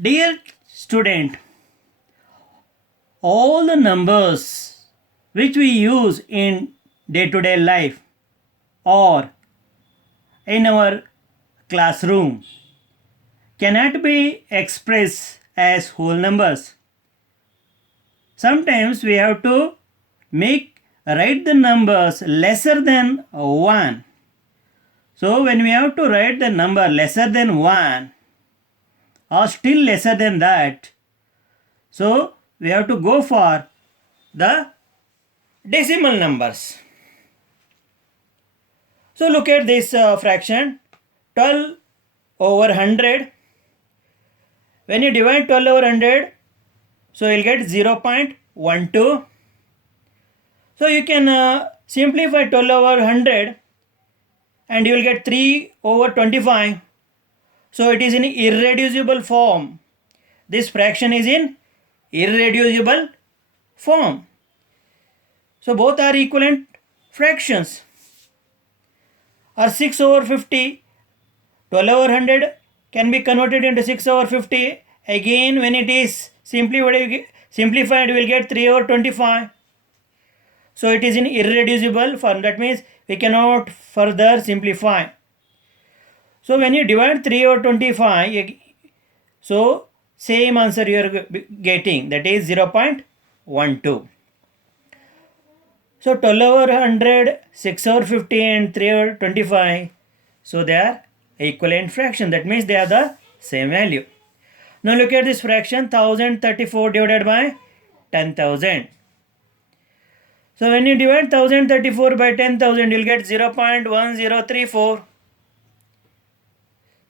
Dear student, all the numbers which we use in day-to-day life or in our classroom cannot be expressed as whole numbers. Sometimes we have to write the numbers lesser than 1. So when we have to write the number lesser than 1 or still lesser than that, so we have to go for the decimal numbers. So look at this fraction 12 over 100. When you divide 12 over 100, so you'll get 0.12. So you can simplify 12 over 100 and you will get 3 over 25. So it is in irreducible form. This fraction is in irreducible form. So both are equivalent fractions. Or 6 over 50, 12 over 100 can be converted into 6 over 50. Again, when it is simplified, we will get 3 over 25. So it is in irreducible form. That means we cannot further simplify. So when you divide 3 over 25, so same answer you are getting, that is 0.12. So 12 over 100, 6 over 50 and 3 over 25. So they are equivalent fraction. That means they are the same value. Now look at this fraction 1034 divided by 10,000. So when you divide 1034 by 10,000, you will get 0.1034.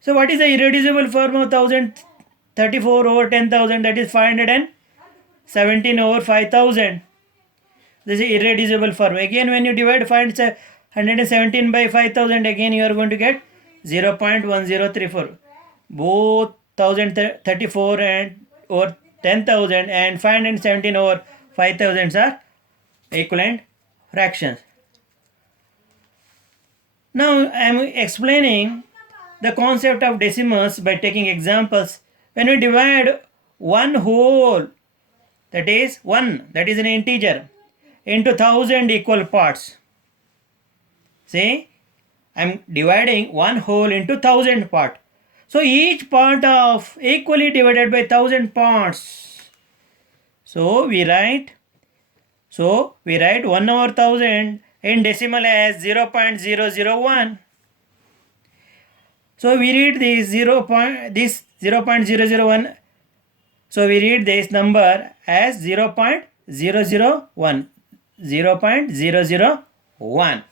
So what is the irreducible form of 1034 over 10,000? That is 517 over 5,000. This is irreducible form. Again, when you divide 517 by 5,000, again you are going to get 0.1034. Both 1034 and over 10,000 and 517 over 5,000 are equivalent fractions. Now I am explaining the concept of decimals by taking examples. When we divide one whole, that is 1, that is an integer, into 1000 equal parts. See, I am dividing one whole into 1000 part. So each part of equally divided by 1000 parts. So we write 1 over 1000 in decimal as 0.001. So we read this 0.001. So we read this number as 0.001. 0.001.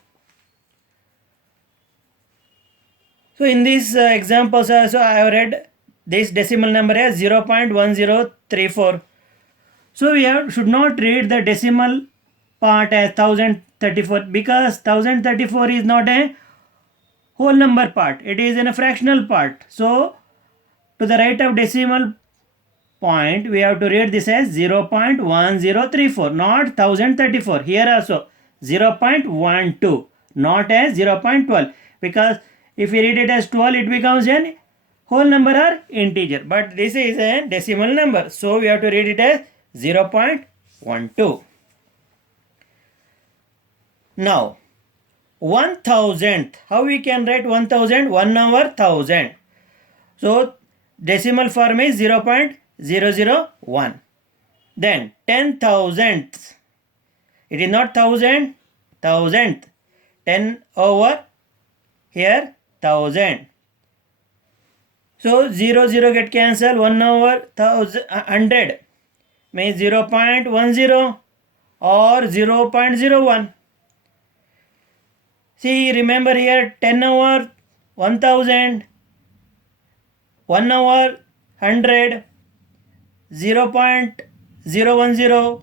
So in these examples also I have read this decimal number as 0.1034. So we should not read the decimal part as 1034 because 1034 is not a whole number part. It is in a fractional part. So to the right of decimal point, we have to read this as 0.1034, not 1034. Here also 0.12, not as 0.12. Because if we read it as 12, it becomes an whole number or integer. But this is a decimal number. So we have to read it as 0.12. Now, 1,000th. How we can write 1,000? 1 over 1,000. So decimal form is 0.001. Then 10,000th. It is not 1,000, 1,000th. 10 over here 1,000. So 0 get cancelled. 1 over 100 means 0.10 or 0.01. See, remember here 10 over 1,000, 1 over 100, 0.010,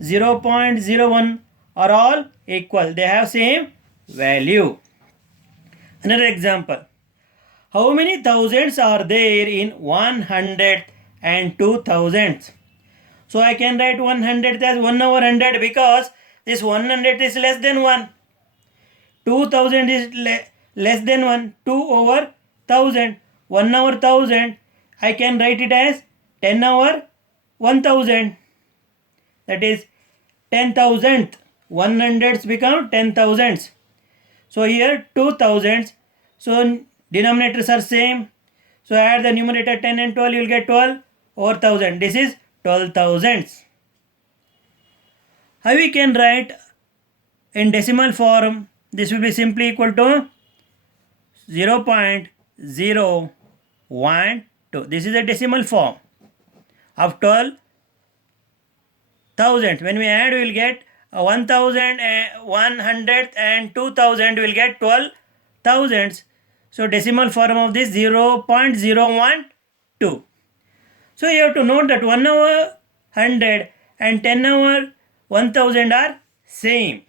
0.01 are all equal. They have same value. Another example. How many thousands are there in 100 and 2,000? So I can write 100 as 1 over 100 because this 100 is less than 1. 2,000 is less than 1. 2 over 1,000. 1 over 1,000 I can write it as 10 over 1000. That is 10,000th. 100s become 10,000s. So here 2,000s. So denominators are same. So add the numerator 10 and 12, you will get 12 over 1000. This is 12,000s. How we can write in decimal form? This will be simply equal to 0.012. This is a decimal form of 12,000. When we add, we will get 1,000, 100 and 2,000 will get 12 thousands. So decimal form of this 0.012. So you have to note that 1 over 100 and 10 over 1000 are same.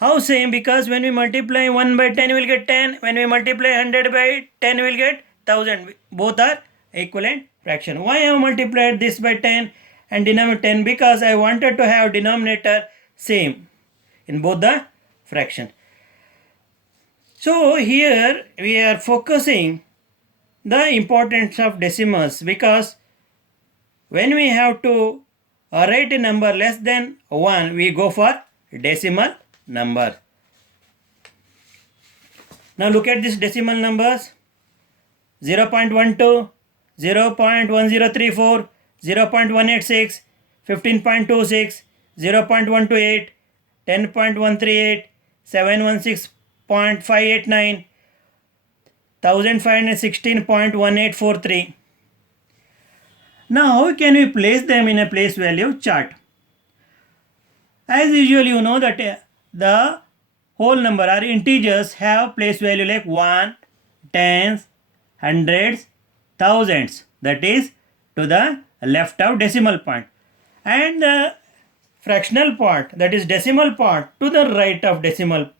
How same? Because when we multiply 1 by 10 we will get 10. When we multiply 100 by 10 we will get 1000. Both are equivalent fraction. Why I have multiplied this by 10 and denominator 10? Because I wanted to have denominator same in both the fraction. So here we are focusing the importance of decimals, because when we have to write a number less than 1, we go for decimal number. Now look at these decimal numbers: 0.12, 0.1034, 0.186, 15.26, 0.128, 10.138, 716.589, 1516.1843. Now how can we place them in a place value chart? As usual, you know that the whole number or integers have place value like 1, tens, hundreds, thousands. That is to the left of decimal point. And the fractional part, that is decimal part, to the right of decimal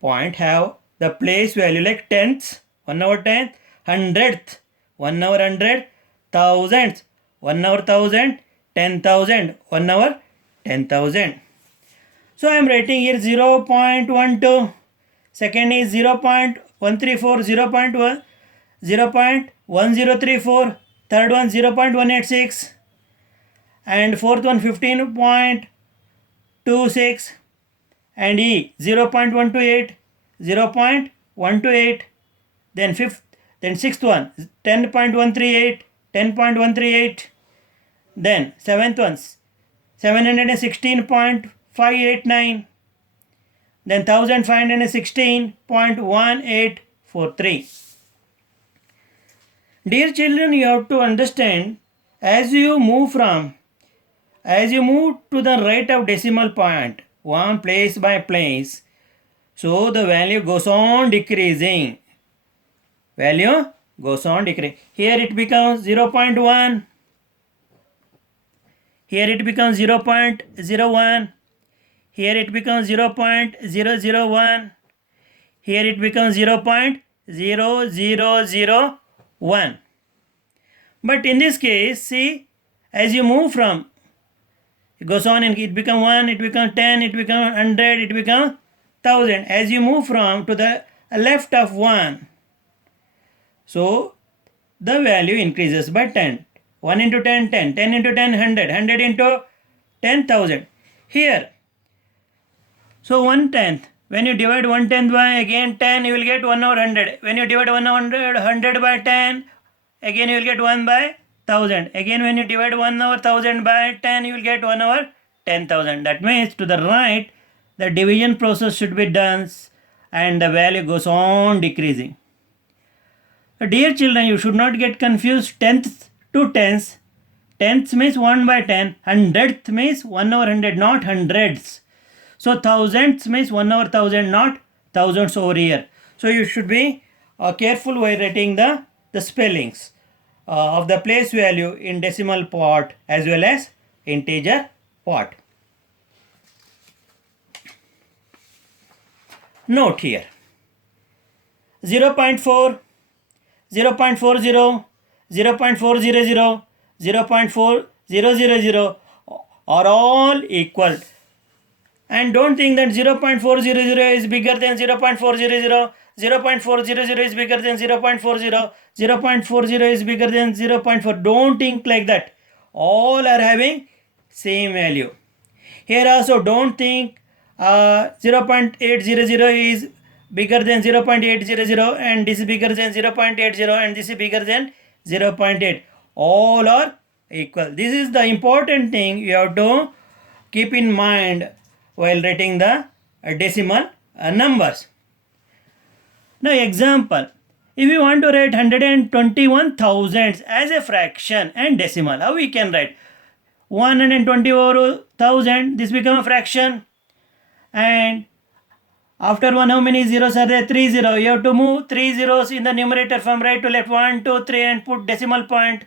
point have the place value like tenths, 1 over 10th, hundredth, 1 over 100, thousands, 1 over 1000, 10,000, 1 over 10,000. So I am writing here 0.12, second is 0.134, 0.1034, third one 0.186, and fourth one 15.26, and E 0.128, 0.128, then sixth one 10.138, 10.138, then seventh one 716.589, then 1516.1843. Dear children, you have to understand, as you move to the right of decimal point, one place by place, so the value goes on decreasing. Value goes on decreasing. Here it becomes 0.1. Here it becomes 0.01. Here it becomes 0.001. Here it becomes 0.0001. But in this case, see, as you move from, it goes on and it becomes 1, it becomes 10, it becomes 100, it becomes 1000. As you move from to the left of 1, so the value increases by 10. 1 into 10, 10. 10 into 10, 100. 100 into 10,000. Here, so 1/10. When you divide 1/10 by again 10, you will get 1 over 100. When you divide 100 by 10, again you will get 1 by 1000. Again when you divide 1 over 1000 by 10, you will get 1 over 10,000. That means to the right, the division process should be done and the value goes on decreasing. Dear children, you should not get confused tenths to tens. Tenths means 1 by 10. Hundredth means 1 over 100, not hundreds. So thousandths means 1 over 1000, not thousands over here. So you should be careful while writing the spellings of the place value in decimal part as well as integer part. Note here 0.4, 0.40, 0.400, 0.4000 are all equal. And don't think that 0.400 is bigger than 0.400. 0.400 is bigger than 0.40, 0.40 is bigger than 0.4. Don't think like that. All are having same value. Here also don't think 0.800 is bigger than 0.800 and this is bigger than 0.80 and this is bigger than 0.8. All are equal. This is the important thing you have to keep in mind while writing the decimal numbers. Now example, if you want to write 121 thousands as a fraction and decimal, how we can write? 120,000, this become a fraction, and after 1 how many zeros are there? 3 zeros. You have to move 3 zeros in the numerator from right to left, 1, 2, 3 and put decimal point,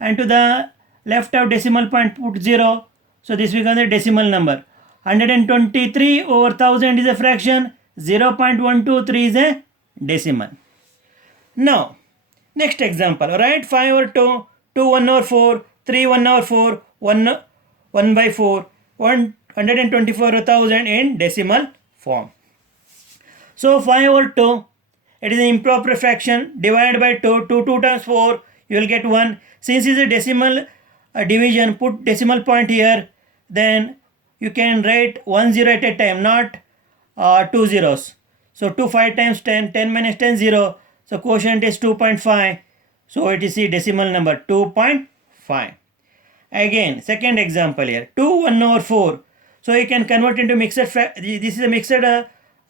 and to the left of decimal point put 0. So this becomes a decimal number. 123 over 1000 is a fraction, 0.123 is a decimal. Now next example, write 5 over 2, 2 1 over 4, 3 1 over 4, 1 by 4, 124,000 in decimal form. So 5 over 2, it is an improper fraction, divide by 2, 2 times 4, you will get 1. Since it is a decimal division, put decimal point here, then you can write 1 0 at a time, not 2 zeros. So 2 5 times 10, 10 minus 10 0, so quotient is 2.5, so it is the decimal number 2.5. Again, second example here, 2 1 over 4. So you can convert into mixed this is a mixed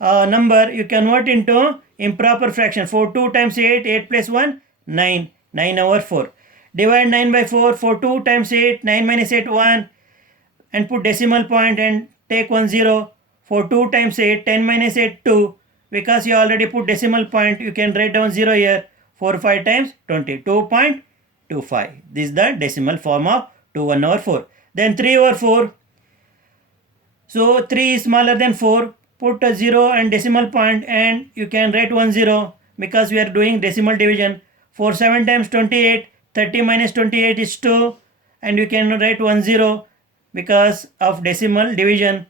number, you convert into improper fraction. 4 2 times 8, 8 plus 1, 9, 9 over 4. Divide 9 by 4, 4 2 times 8, 9 minus 8, 1, and put decimal point and take 1 0. 4 2 times 8, 10 minus 8, 2. Because you already put decimal point, you can write down 0 here. 4 5 times 20, 2.25. This is the decimal form of 2 1 over 4. Then 3 over 4. So 3 is smaller than 4. Put a 0 and decimal point and you can write 1 0 because we are doing decimal division. 4 7 times 28. 30 minus 28 is 2. And you can write 1 0 because of decimal division.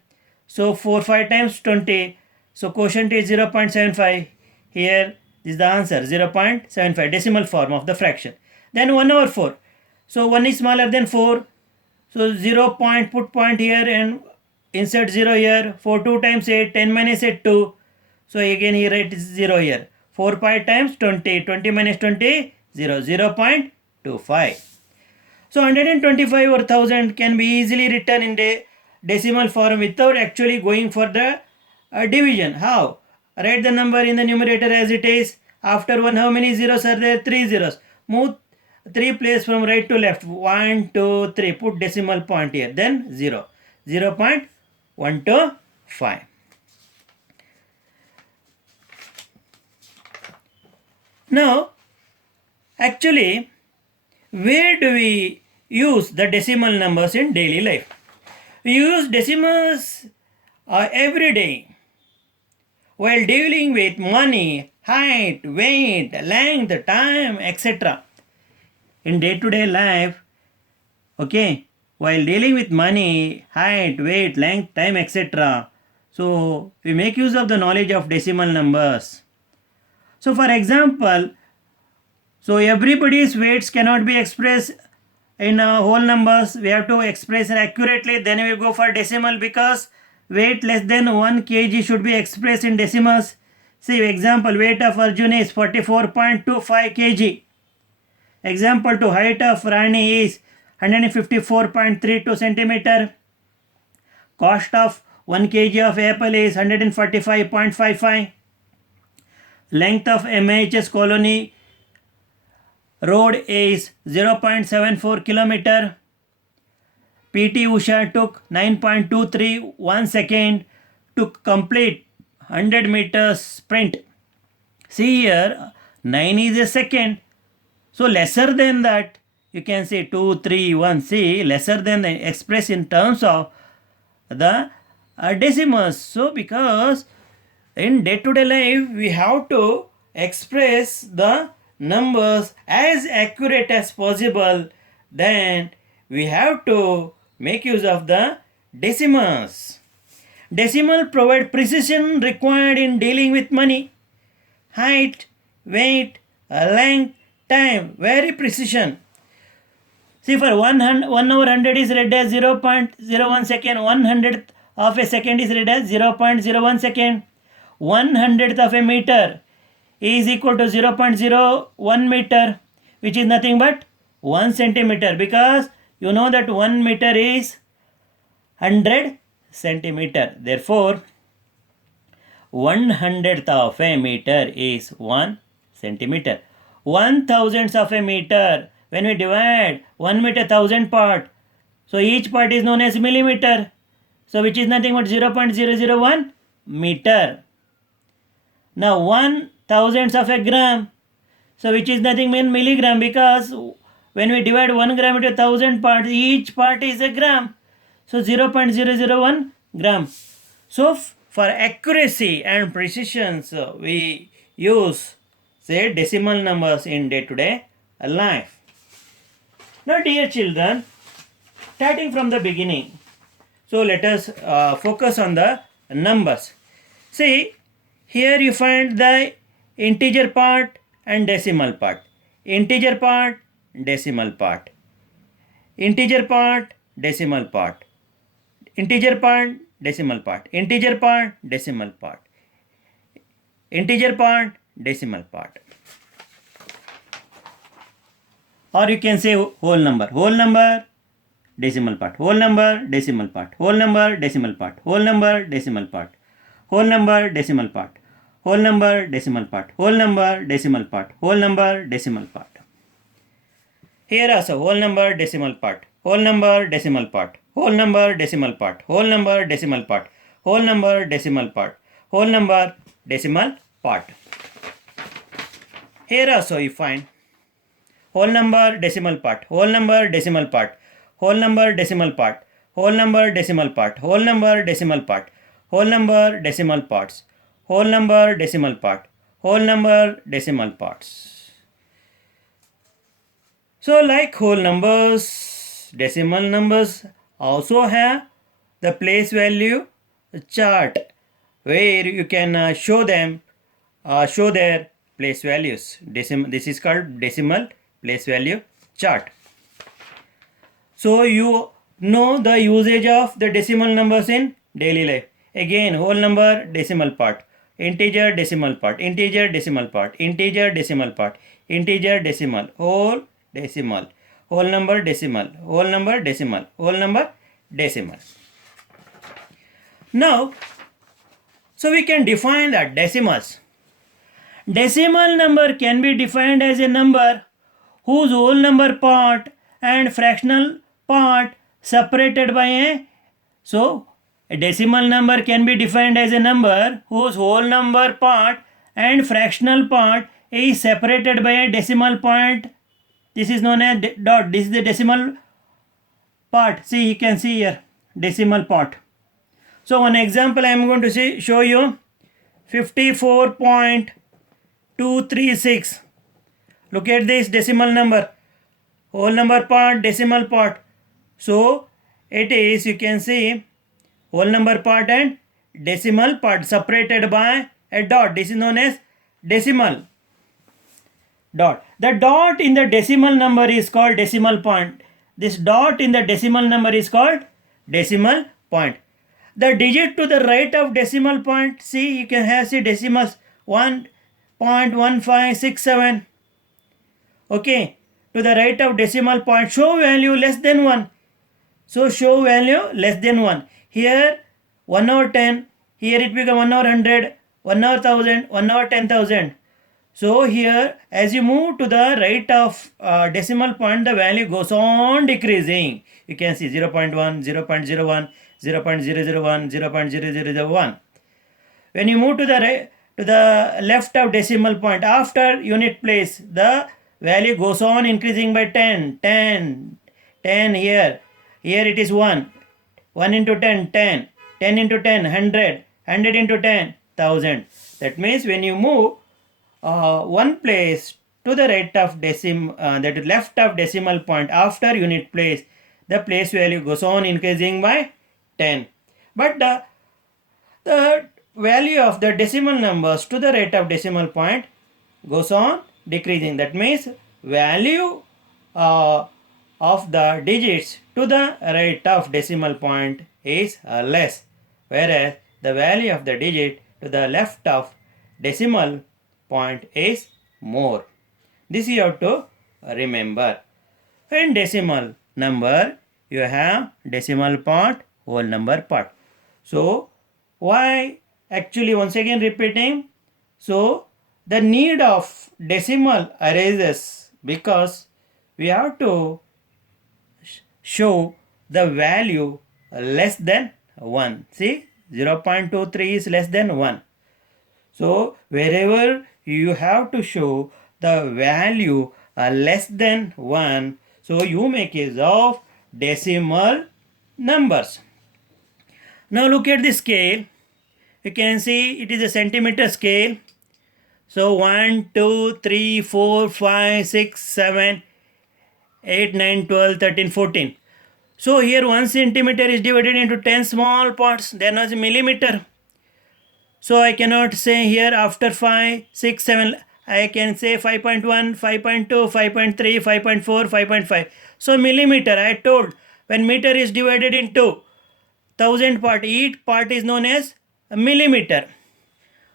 So 4 5 times 20. So quotient is 0.75. Here is the answer, 0.75, decimal form of the fraction. Then 1 over 4. So 1 is smaller than 4. So 0 point, put point here and insert 0 here. 4 2 times 8, 10 minus 8, 2. So again he writes 0 here. 4 5 times 20, 20 minus 20, 0, 0.25. So 125 over 1000 can be easily written in the decimal form without actually going for the division. How? Write the number in the numerator as it is. After 1 how many zeros are there? 3 zeros. Move 3 place from right to left. 1 2 3. Put decimal point here. Then 0. 0.125. Now actually where do we use the decimal numbers in daily life? We use decimals every day while dealing with money, height, weight, length, time, etc. In day-to-day life, okay, while dealing with money, height, weight, length, time, etc. So we make use of the knowledge of decimal numbers. So for example, so everybody's weights cannot be expressed in whole numbers. We have to express it accurately. Then we go for decimal because weight less than 1 kg should be expressed in decimals. See example, weight of Arjun is 44.25 kg. Example 2, height of Rani is 154.32 centimeter. Cost of 1 kg of apple is 145.55. Length of MHS colony road is 0.74 kilometer. PT Usha took 9.231 second to complete 100 meters sprint. See here, 9 is a second. So lesser than that, you can say 2, 3, 1. See, lesser than the express in terms of the decimals. So because in day-to-day life, we have to express the numbers as accurate as possible. Then we have to make use of the decimals. Decimal provide precision required in dealing with money. height, weight, length, time, very precision. See, for 1/100 is read as 0.01 second, 1/100th of a second is read as 0.01 second. 1/100th of a meter is equal to 0.01 meter, which is nothing but 1 centimeter, because you know that 1 meter is 100 centimeter. Therefore, 1/100th of a meter is 1 centimeter. 1/1000th of a meter, when we divide 1 meter 1000 part, so each part is known as millimeter, so which is nothing but 0.001 meter. Now 1/1000th of a gram, so which is nothing but milligram, because when we divide 1 gram into 1000 parts, each part is a gram, so 0.001 gram. So for accuracy and precision, so we use say decimal numbers in day-to-day life. Now dear children, starting from the beginning, so let us focus on the numbers. See, here you find the integer part and decimal part. Integer part, decimal part. Integer part, decimal part. Integer part, decimal part. Integer part, decimal part. Integer part, decimal part. Or you can say whole number. Whole number, decimal part. Whole number, decimal part. Whole number, decimal part. Whole number, decimal part. Whole number, decimal part. Whole number, decimal part. Whole number, decimal part. Whole number, decimal part. Here also whole number, decimal part. Whole number, decimal part. Whole number, decimal part. Whole number, decimal part. Whole number, decimal part. Whole number, decimal part. Here also you find whole number, decimal part. Whole number, decimal part. Whole number, decimal part. Whole number, decimal part. Whole number, decimal part. Whole number, decimal parts. Whole number, decimal part. Whole number, decimal parts. So like whole numbers, decimal numbers also have the place value chart, where you can show them, show their place values. This is called decimal place value chart. So you know the usage of the decimal numbers in daily life. Again, whole number, decimal part. Integer, decimal part. Integer, decimal part. Integer, decimal part. Integer, decimal. Whole, decimal. Whole number, decimal. Whole number, decimal. Whole number, decimal. Now, so we can define the decimals. Decimal number can be defined as a number whose whole number part and fractional part separated by a, so a decimal number can be defined as a number whose whole number part and fractional part is separated by a decimal point. This is known as dot. This is the decimal part. See, you can see here decimal part. So one example I am going to show you 54.236. Look at this decimal number. Whole number part, decimal part. So it is, you can see, whole number part and decimal part separated by a dot. This is known as decimal dot. The dot in the decimal number is called decimal point. This dot in the decimal number is called decimal point. The digit to the right of decimal point, see, you can have, see, decimals 1.1567. Okay, to the right of decimal point, show value less than 1. So show value less than 1. Here 1/10, here it become 1/100, 1/1000, 1/10,000. So here, as you move to the right of decimal point, the value goes on decreasing. You can see 0.1, 0.01, 0.001, 0.0001. When you move to the left of decimal point, after unit place, the value goes on increasing by 10, 10, 10 here. Here it is 1. 1 into 10, 10. 10 into 10, 100. 100 into 10, 1000. That means when you move one place to the right of that is left of decimal point after unit place, the place value goes on increasing by 10. But the value of the decimal numbers to the rate of decimal point goes on decreasing. That means value of the digits to the rate of decimal point is less, whereas the value of the digit to the left of decimal point is more. This you have to remember. In decimal number, you have decimal part, whole number part. So, why actually once again repeating? So, the need of decimal arises because we have to show the value less than 1. See, 0.23 is less than 1. So, wherever you have to show the value less than 1, so you make use of decimal numbers. Now look at the scale. You can see it is a centimeter scale. So 1, 2, 3, 4, 5, 6, 7, 8, 9, 12, 13, 14. So here 1 centimeter is divided into 10 small parts. Then as a millimeter. So I cannot say here after 5, 6, 7, I can say 5.1, 5.2, 5.3, 5.4, 5.5. So millimeter, I told when meter is divided into 1000 part, each part is known as a millimeter.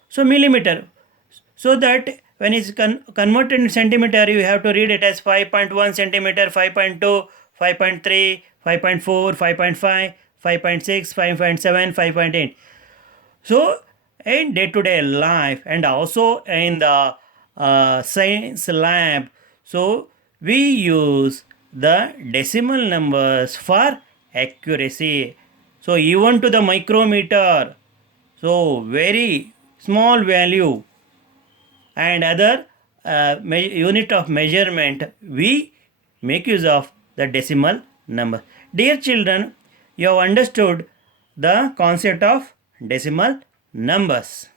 So millimeter. So that when it's converted in centimeter, you have to read it as 5.1 centimeter, 5.2, 5.3, 5.4, 5.5, 5.6, 5.7, 5.8. So in day-to-day life and also in the science lab, so we use the decimal numbers for accuracy. So even to the micrometer, so very small value and other unit of measurement, we make use of the decimal number. Dear children, you have understood the concept of decimal numbers.